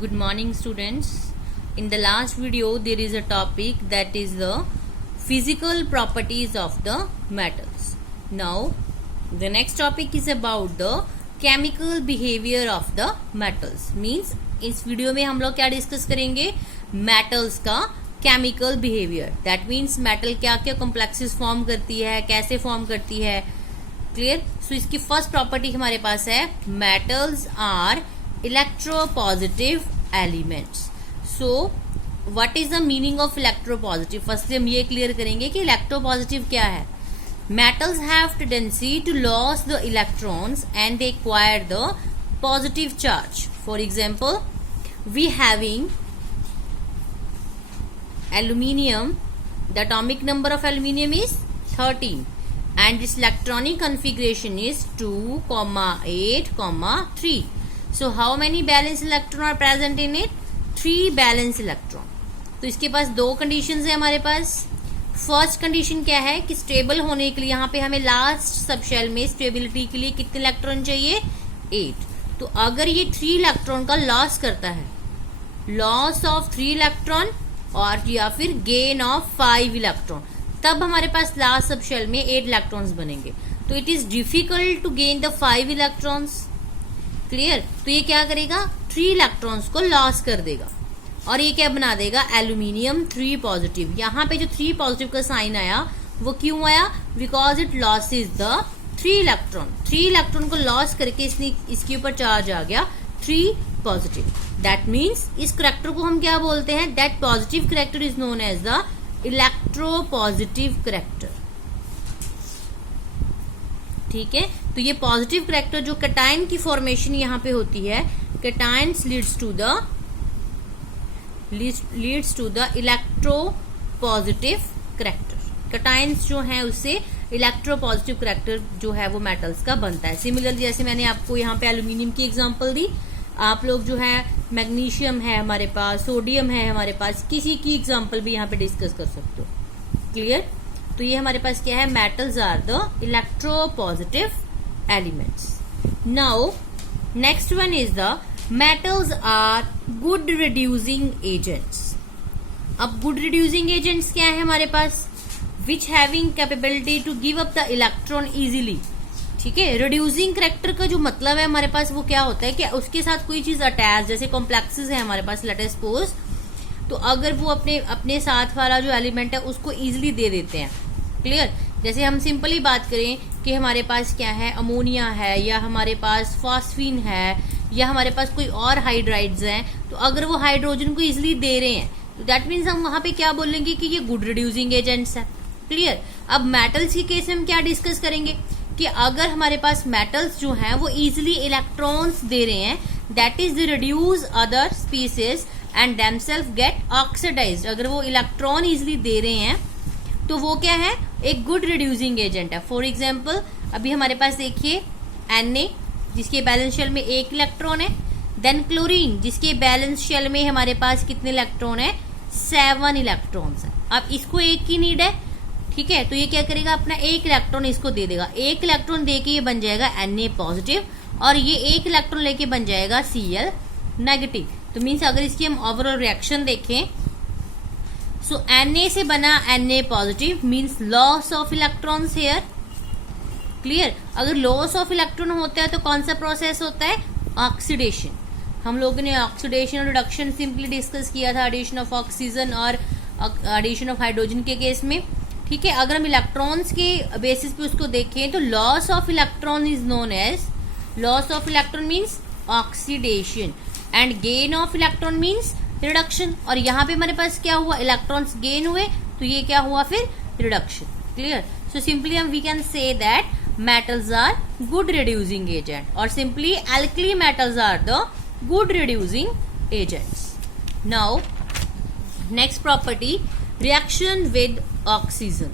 Good morning, students. In the last video there is a topic that is the physical properties of the metals. Now the next topic is about the chemical behavior of the metals. Means इस video में हम लोग क्या discuss करेंगे, metals का chemical behaviour. That means metal क्या क्या complexes form करती है, कैसे फॉर्म करती है. क्लियर. सो इसकी फर्स्ट प्रॉपर्टी हमारे पास है, metals are electropositive elements. So what is the meaning of electropositive. First हम ये क्लियर करेंगे कि इलेक्ट्रोपॉजिटिव क्या है. Metals have tendency to lose the electrons and they acquire the positive charge. For example, we having aluminium. The atomic number of aluminium is 13 and its electronic configuration is 2, 8, 3. So how many valence electron are present in it? 3 valence electron. तो इसके पास दो conditions है हमारे पास. First condition क्या है कि stable होने के लिए यहाँ पे हमें लास्ट सबशेल में स्टेबिलिटी के लिए कितने इलेक्ट्रॉन चाहिए, 8. तो अगर ये 3 इलेक्ट्रॉन का लॉस करता है, लॉस ऑफ 3 इलेक्ट्रॉन और या फिर गेन ऑफ 5 इलेक्ट्रॉन, तब हमारे पास लास्ट सबशेल में 8 इलेक्ट्रॉन्स बनेंगे. तो it is difficult to gain the 5 electrons. Clear. तो ये क्या करेगा, 3 इलेक्ट्रॉन्स को लॉस कर देगा और ये क्या बना देगा, एल्यूमिनियम 3 पॉजिटिव. यहाँ पे जो 3 पॉजिटिव का साइन आया वो क्यों आया, because it loses the 3 electron. 3 electron को लॉस करके इसके ऊपर चार्ज आ गया 3 पॉजिटिव. दैट मीन्स इस करेक्टर को हम क्या बोलते हैं, that positive character is known as the electropositive character. ठीक है. तो ये पॉजिटिव करेक्टर जो कैटायन की फॉर्मेशन यहाँ पे होती है, cations leads to the electropositive character. Cations जो है उससे इलेक्ट्रोपॉजिटिव करेक्टर जो है वो मेटल्स का बनता है. सिमिलरली जैसे मैंने आपको यहाँ पे एल्यूमिनियम की एग्जांपल दी, आप लोग जो है मैग्नीशियम है हमारे पास, सोडियम है हमारे पास, किसी की एग्जांपल भी यहाँ पे डिस्कस कर सकते हो. क्लियर. तो ये हमारे पास क्या है, metals are the electropositive elements. Now next one is the metals are good reducing agents. अब good reducing agents क्या है हमारे पास, which having capability to give up the electron easily. ठीक है. reducing character का जो मतलब है हमारे पास वो क्या होता है कि उसके साथ कोई चीज अटैच, जैसे कॉम्प्लेक्सेस है हमारे पास, लेट अस सपोज, तो अगर वो अपने साथ वाला जो एलिमेंट है उसको इजिली दे देते हैं. क्लियर. जैसे हम सिंपली बात करें कि हमारे पास क्या है, अमोनिया है या हमारे पास फॉस्फीन है या हमारे पास कोई और हाइड्राइड्स हैं, तो अगर वो हाइड्रोजन को इजिली दे रहे हैं तो दैट मीन्स हम वहां पे क्या बोलेंगे कि ये गुड रिड्यूसिंग एजेंट्स है. क्लियर. अब मेटल्स के केस में हम क्या डिस्कस करेंगे कि अगर हमारे पास मेटल्स जो हैं वो इजिली इलेक्ट्रॉन्स दे रहे हैं, that is the reduce other species and themselves get oxidised. अगर वो इलेक्ट्रॉन इजिली दे रहे हैं तो वो क्या है, एक गुड रिड्यूसिंग एजेंट है. फॉर एग्जाम्पल अभी हमारे पास देखिए Na जिसके बैलेंस शेल में 1 इलेक्ट्रॉन है. देन क्लोरीन जिसके बैलेंस शेल में हमारे पास कितने इलेक्ट्रॉन है, 7 इलेक्ट्रॉन्स है. अब इसको 1 की नीड है. ठीक है. तो ये क्या करेगा, अपना 1 इलेक्ट्रॉन इसको दे देगा. 1 इलेक्ट्रॉन दे के ये बन जाएगा Na पॉजिटिव और ये 1 इलेक्ट्रॉन लेके बन जाएगा Cl नेगेटिव. तो मीन्स अगर इसकी हम ओवरऑल रिएक्शन देखें, सो Na से बना Na positive means loss of electrons here. Clear. अगर लॉस ऑफ इलेक्ट्रॉन होता है तो कौन सा प्रोसेस होता है, ऑक्सीडेशन. हम लोगों ने ऑक्सीडेशन और रिडक्शन सिंपली डिस्कस किया था, एडिशन ऑफ ऑक्सीजन और एडिशन ऑफ हाइड्रोजन के केस में. ठीक है. अगर हम इलेक्ट्रॉन्स के बेसिस पे उसको देखें तो loss of electron is known as, loss of electron means oxidation and gain of electron means reduction. और यहाँ पे हमारे पास क्या हुआ, इलेक्ट्रॉन्स गेन हुए तो ये क्या हुआ, फिर reduction. Clear. So simply we can say that metals are good reducing agent or simply alkali metals are the good reducing agents. Now next property, reaction with oxygen.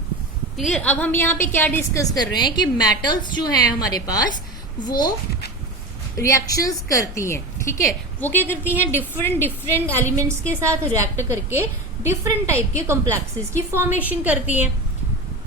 Clear. अब हम यहाँ पे क्या डिस्कस कर रहे हैं कि metals जो हैं हमारे पास वो रिएक्शंस करती हैं. ठीक है. वो क्या करती हैं, डिफरेंट एलिमेंट्स के साथ रिएक्ट करके डिफरेंट टाइप के कॉम्प्लेक्सेस की फॉर्मेशन करती हैं.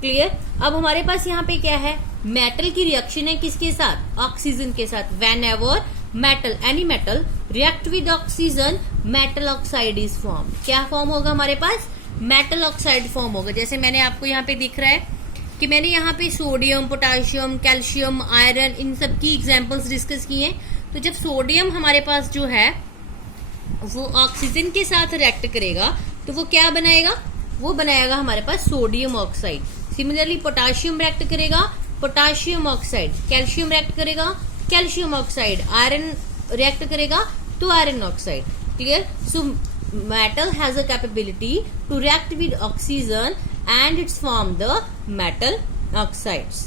क्लियर. अब हमारे पास यहाँ पे क्या है, मेटल की रिएक्शन है किसके साथ, ऑक्सीजन के साथ. When ever metal, any metal react with oxygen, metal oxide is form. क्या फॉर्म होगा हमारे पास? मेटल ऑक्साइड फॉर्म होगा। जैसे मैंने आपको यहाँ पे दिख रहा है कि मैंने यहाँ पे सोडियम, पोटाशियम, कैल्शियम, आयरन, इन सब की एग्जाम्पल्स डिस्कस की हैं। तो जब सोडियम हमारे पास जो है वो ऑक्सीजन के साथ रिएक्ट करेगा तो वो क्या बनाएगा? वो बनाएगा हमारे पास sodium oxide. Similarly potassium react करेगा, पोटाशियम ऑक्साइड, कैल्शियम रिएक्ट करेगा, कैल्शियम ऑक्साइड, आयरन रिएक्ट करेगा तो iron oxide. Clear? So metal has a capability to react with oxygen and it's form the metal oxides.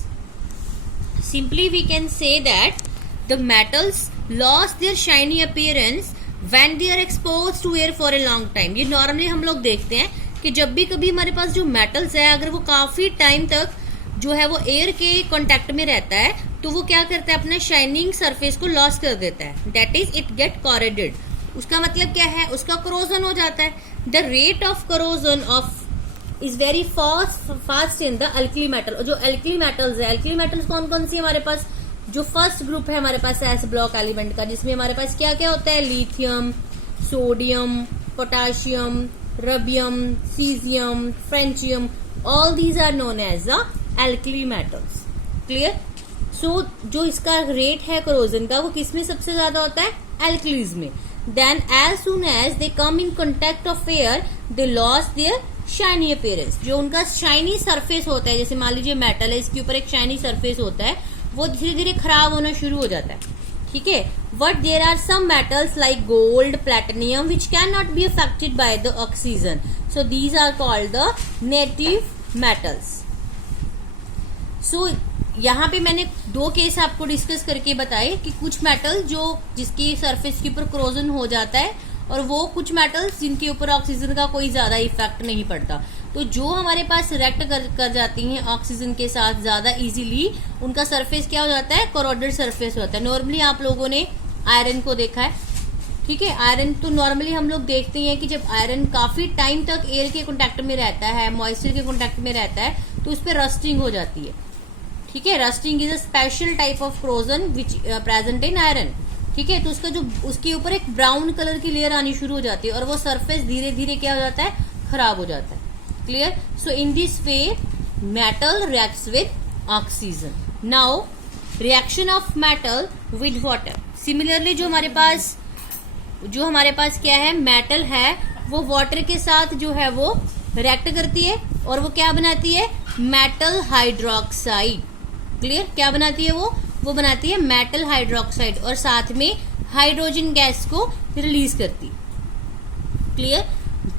Simply we can say that the metals lost their shiny appearance when they are exposed to air for a long time. ये normally हम लोग देखते हैं कि जब भी कभी हमारे पास जो metals है अगर वो काफी टाइम तक जो है वो एयर के कांटेक्ट में रहता है तो वो क्या करता है? अपना शाइनिंग सरफेस को लॉस कर देता है। That is it get corroded. उसका मतलब क्या है? उसका करोजन हो जाता है। The rate of corrosion of is very fast in the alkali metal. जो अल्कली मेटल्स है, अल्कली मेटल्स कौन कौन सी हमारे पास? जो फर्स्ट ग्रुप है हमारे पास एस ब्लॉक एलिमेंट का, जिसमें हमारे पास क्या क्या होता है? Lithium, sodium, potassium, rubidium, caesium, francium, all these are known as the alkali metals. Clear? So जो इसका रेट है करोजन का वो किसमें सबसे ज्यादा होता है? एल्कलीज में। Then as soon as they come in contact of air, they lost their shiny appearance. जो उनका शाइनी सरफेस होता है, जैसे मान लीजिए मेटल है, इसके ऊपर एक शाइनी सरफेस होता है, वो धीरे धीरे खराब होना शुरू हो जाता है। ठीक है? But there are some metals like gold, platinum, which cannot be affected by the oxygen. So these are called the native metals. So यहाँ पे मैंने दो केस आपको डिस्कस करके बताए कि कुछ मेटल जो जिसकी सरफेस के ऊपर क्रोजन हो जाता है और वो कुछ मेटल्स जिनके ऊपर ऑक्सीजन का कोई ज्यादा इफेक्ट नहीं पड़ता। तो जो हमारे पास रिएक्ट कर जाती हैं ऑक्सीजन के साथ ज्यादा इजीली, उनका सरफेस क्या हो जाता है? कोरोडेड सरफेस होता है। नॉर्मली आप लोगों ने आयरन को देखा है। ठीक है? आयरन तो नॉर्मली हम लोग देखते हैं कि जब आयरन काफी टाइम तक एयर के कॉन्टेक्ट में रहता है, मॉइस्चर के कॉन्टेक्ट में रहता है, तो उस पर रस्टिंग हो जाती है। ठीक है? Rusting is a special type of corrosion which present in iron. ठीक है? तो उसका जो उसके ऊपर एक ब्राउन कलर की लेयर आनी शुरू हो जाती है और वो सरफेस धीरे धीरे क्या हो जाता है? खराब हो जाता है। Clear? So in this way metal reacts with oxygen. Now reaction of metal with water. Similarly जो हमारे पास क्या है? मेटल है, वो वाटर के साथ जो है वो रिएक्ट करती है और वो क्या बनाती है? Metal hydroxide. क्लियर? क्या बनाती है वो बनाती है मेटल हाइड्रोक्साइड और साथ में हाइड्रोजन गैस को रिलीज करती। क्लियर?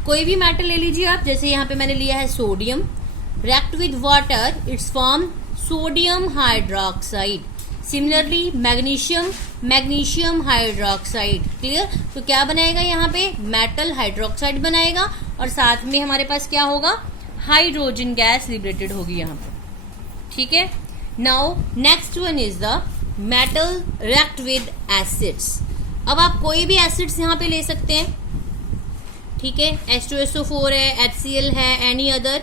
कोई भी मेटल ले लीजिए आप, जैसे यहाँ पे मैंने लिया है sodium, react with water, it's form sodium hydroxide. Similarly magnesium hydroxide. Clear? तो क्या बनाएगा यहाँ पे? मेटल हाइड्रोक्साइड बनाएगा और साथ में हमारे पास क्या होगा? हाइड्रोजन गैस लिबरेटेड होगी यहाँ पे। ठीक है? Now next one is the metal react with acids. अब आप कोई भी एसिड्स यहाँ पे ले सकते हैं। ठीक है? H2SO4 है, HCl है, एनी अदर।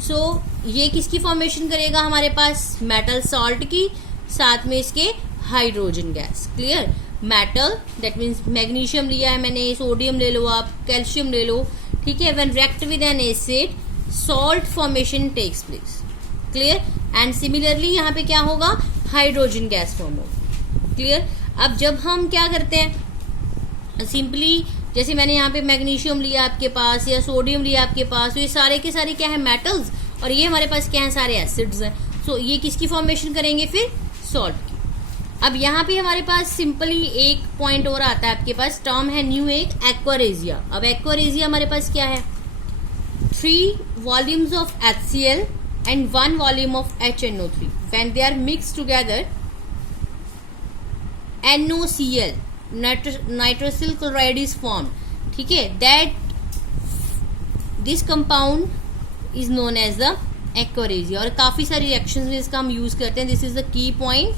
सो ये किसकी फॉर्मेशन करेगा? हमारे पास मेटल सॉल्ट की, साथ में इसके hydrogen gas. Clear? Metal that means magnesium लिया है मैंने, सोडियम ले लो आप, कैल्शियम ले लो। ठीक है? When react with an acid salt formation takes place. Clear? And similarly यहाँ पे क्या होगा? हाइड्रोजन गैस फॉर्म होगा। क्लियर? अब जब हम क्या करते हैं, सिंपली जैसे मैंने यहाँ पे मैग्नीशियम लिया आपके पास या सोडियम लिया आपके पास, तो ये सारे के सारे क्या है? मेटल्स, और ये हमारे पास क्या है? सारे एसिड्स हैं। सो ये किसकी फॉर्मेशन करेंगे फिर? सॉल्ट की। अब यहाँ पे हमारे पास सिंपली एक पॉइंट और आता है आपके पास, टर्म है न्यू एक एक्वारेजिया। अब एक्वारेजिया हमारे पास क्या है? 3 volumes of HCl and 1 volume of HNO3. When they are mixed together, NOCl, nitrosyl chloride is formed. ठीक है? That this compound is known as the aqua regia. और काफी सारी रिएक्शंस में इसका हम यूज करते हैं। This is the key point.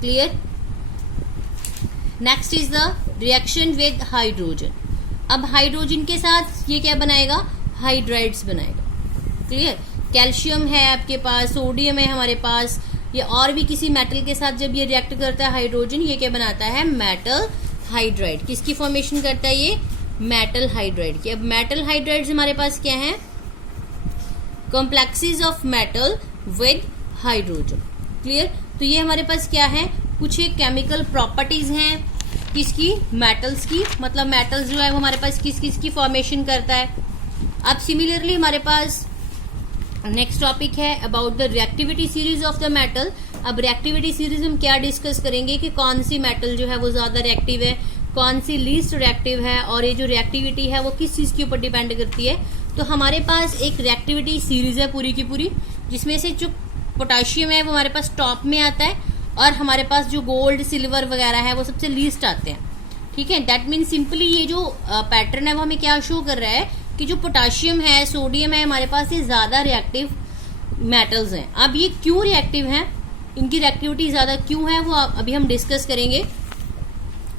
Clear? Next is the reaction with hydrogen. अब हाइड्रोजन के साथ ये क्या बनाएगा? हाइड्राइड्स बनाएगा। क्लियर? कैल्शियम है आपके पास, सोडियम है हमारे पास, ये और भी किसी मेटल के साथ जब ये रिएक्ट करता है हाइड्रोजन, ये क्या बनाता है, मेटल हाइड्राइड। किसकी फॉर्मेशन करता है ये, मेटल हाइड्राइड की। अब मेटल हाइड्राइड हमारे पास क्या है, complexes of metal with hydrogen. Clear. तो ये हमारे पास क्या है, कुछ एक केमिकल प्रॉपर्टीज हैं किसकी, मेटल्स की। मतलब मेटल्स जो है वो हमारे पास किस किस की फॉर्मेशन करता है। अब सिमिलरली हमारे पास नेक्स्ट टॉपिक है about the reactivity series of the metal. अब रिएक्टिविटी सीरीज हम क्या डिस्कस करेंगे कि कौन सी मेटल जो है वो ज्यादा रिएक्टिव है, कौन सी लीस्ट रिएक्टिव है, और ये जो रिएक्टिविटी है वो किस चीज के ऊपर डिपेंड करती है। तो हमारे पास एक रिएक्टिविटी सीरीज है पूरी की पूरी, जिसमें से जो पोटाशियम है वो हमारे पास टॉप में आता है, और हमारे पास जो गोल्ड सिल्वर वगैरह है वो सबसे लीस्ट आते हैं। ठीक है, दैट मीन सिंपली ये जो पैटर्न है वो हमें क्या शो कर रहा है कि जो पोटाशियम है, सोडियम है, हमारे पास ये ज्यादा रिएक्टिव मेटल्स हैं। अब ये क्यों रिएक्टिव हैं, इनकी रिएक्टिविटी ज्यादा क्यों है, वो अभी हम डिस्कस करेंगे।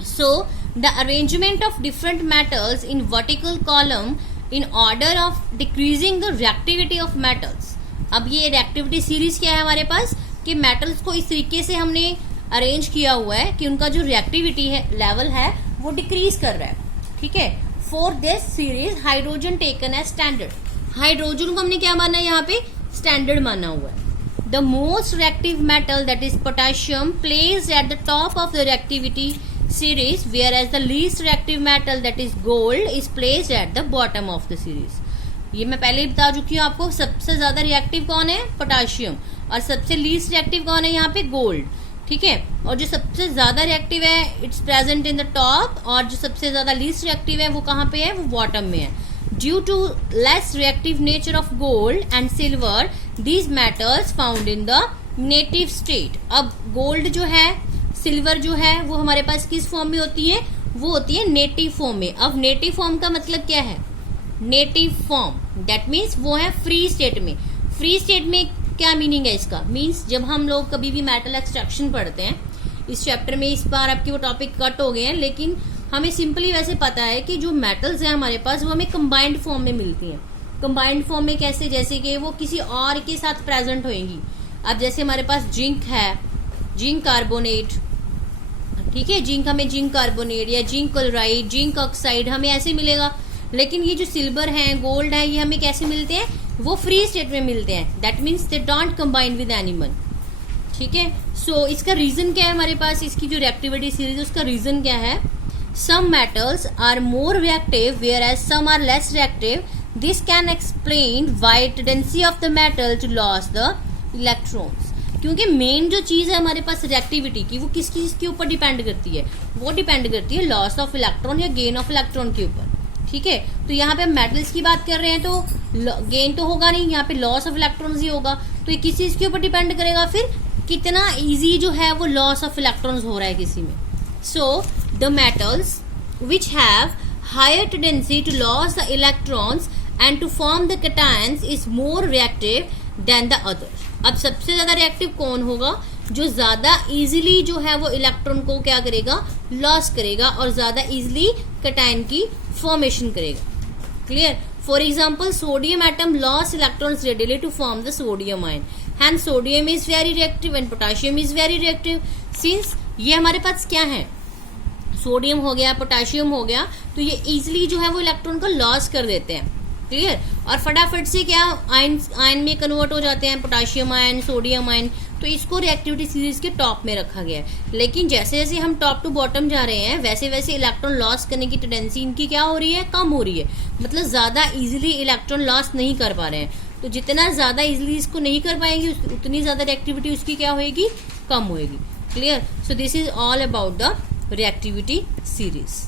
So the arrangement of different metals in vertical column in order of decreasing the reactivity of metals. अब ये रिएक्टिविटी सीरीज क्या है हमारे पास कि मेटल्स को इस तरीके से हमने अरेंज किया हुआ है कि उनका जो रिएक्टिविटी है लेवल है वो डिक्रीज कर रहा है। ठीक है, for this series hydrogen taken as standard. Hydrogen को हमने क्या माना है, यहाँ पे स्टैंडर्ड माना हुआ है। The most reactive metal that is potassium placed at the top of the reactivity series, whereas the least reactive metal that is gold is placed at the bottom of the series. ये मैं पहले ही बता चुकी हूँ आपको, सबसे ज्यादा reactive कौन है, पोटाशियम, और सबसे लीस्ट रिएक्टिव कौन है यहाँ पे, गोल्ड। ठीक है, और जो सबसे ज्यादा रिएक्टिव है it's present in the top, और जो सबसे ज्यादा लीस्ट रिएक्टिव है वो कहाँ पे है, वो बॉटम में है। Due to less reactive nature of gold and silver these metals found in the native state. अब गोल्ड जो है, सिल्वर जो है, वो हमारे पास किस फॉर्म में होती है, वो होती है नेटिव फॉर्म में। अब नेटिव फॉर्म का मतलब क्या है, नेटिव फॉर्म दैट मीन्स वो है फ्री स्टेट में। फ्री स्टेट में क्या मीनिंग है इसका, मीन्स जब हम लोग कभी भी मेटल एक्सट्रैक्शन पढ़ते हैं, इस चैप्टर में इस बार आपके वो टॉपिक कट हो गए हैं, लेकिन हमें सिंपली वैसे पता है कि जो मेटल्स हैं हमारे पास वो हमें कंबाइंड फॉर्म में मिलती हैं। कंबाइंड फॉर्म में कैसे, जैसे कि वो किसी और के साथ प्रेजेंट होंगी। अब जैसे हमारे पास जिंक है, जिंक कार्बोनेट, ठीक है, जिंक हमें जिंक कार्बोनेट या जिंक क्लोराइड, जिंक ऑक्साइड हमें ऐसे मिलेगा। लेकिन ये जो सिल्वर है, गोल्ड है, ये हमें कैसे मिलते हैं, वो फ्री स्टेट में मिलते हैं। That means they don't combine with animal. ठीक है, सो इसका रीजन क्या है हमारे पास, इसकी जो रिएक्टिविटी सीरीज उसका रीजन क्या है, some metals are more reactive whereas some are less reactive. This can explain why tendency of the metal to loss the electrons. क्योंकि मेन जो चीज है हमारे पास रिएक्टिविटी की, वो किस चीज के ऊपर डिपेंड करती है, वो डिपेंड करती है लॉस ऑफ इलेक्ट्रॉन या गेन ऑफ इलेक्ट्रॉन के ऊपर। ठीक है, तो यहाँ पे हम मेटल्स की बात कर रहे हैं तो गेन तो होगा नहीं, यहाँ पे लॉस ऑफ इलेक्ट्रॉन्स ही होगा। तो ये किस चीज के ऊपर डिपेंड करेगा, फिर कितना इजी जो है वो लॉस ऑफ इलेक्ट्रॉन्स हो रहा है किसी में। So the metals which have higher tendency to loss the electrons and to form the cations is more reactive than the other. अब सबसे ज्यादा रिएक्टिव कौन होगा, जो ज्यादा इजीली जो है वो इलेक्ट्रॉन को क्या करेगा, लॉस करेगा, और ज्यादा इजीली कैटायन की फॉर्मेशन करेगा। Clear. For example sodium atom loss electrons readily to form the sodium ion, hence sodium is very reactive and potassium is very reactive. Since ये हमारे पास क्या है, सोडियम हो गया, पोटाशियम हो गया, तो ये इजिली जो है वो इलेक्ट्रॉन को लॉस कर देते हैं। क्लियर, और फटाफट से क्या आयन में कन्वर्ट हो जाते हैं, पोटाशियम आयन, सोडियम आयन। तो इसको रिएक्टिविटी सीरीज के टॉप में रखा गया है। लेकिन जैसे जैसे हम टॉप टू बॉटम जा रहे हैं, वैसे वैसे इलेक्ट्रॉन लॉस करने की टेंडेंसी इनकी क्या हो रही है, कम हो रही है। मतलब ज्यादा इजीली इलेक्ट्रॉन लॉस नहीं कर पा रहे हैं। तो जितना ज्यादा इजीली इसको नहीं कर पाएंगे, उतनी ज्यादा रिएक्टिविटी उसकी क्या होगी, कम होगी। Clear. So this is all about the reactivity series.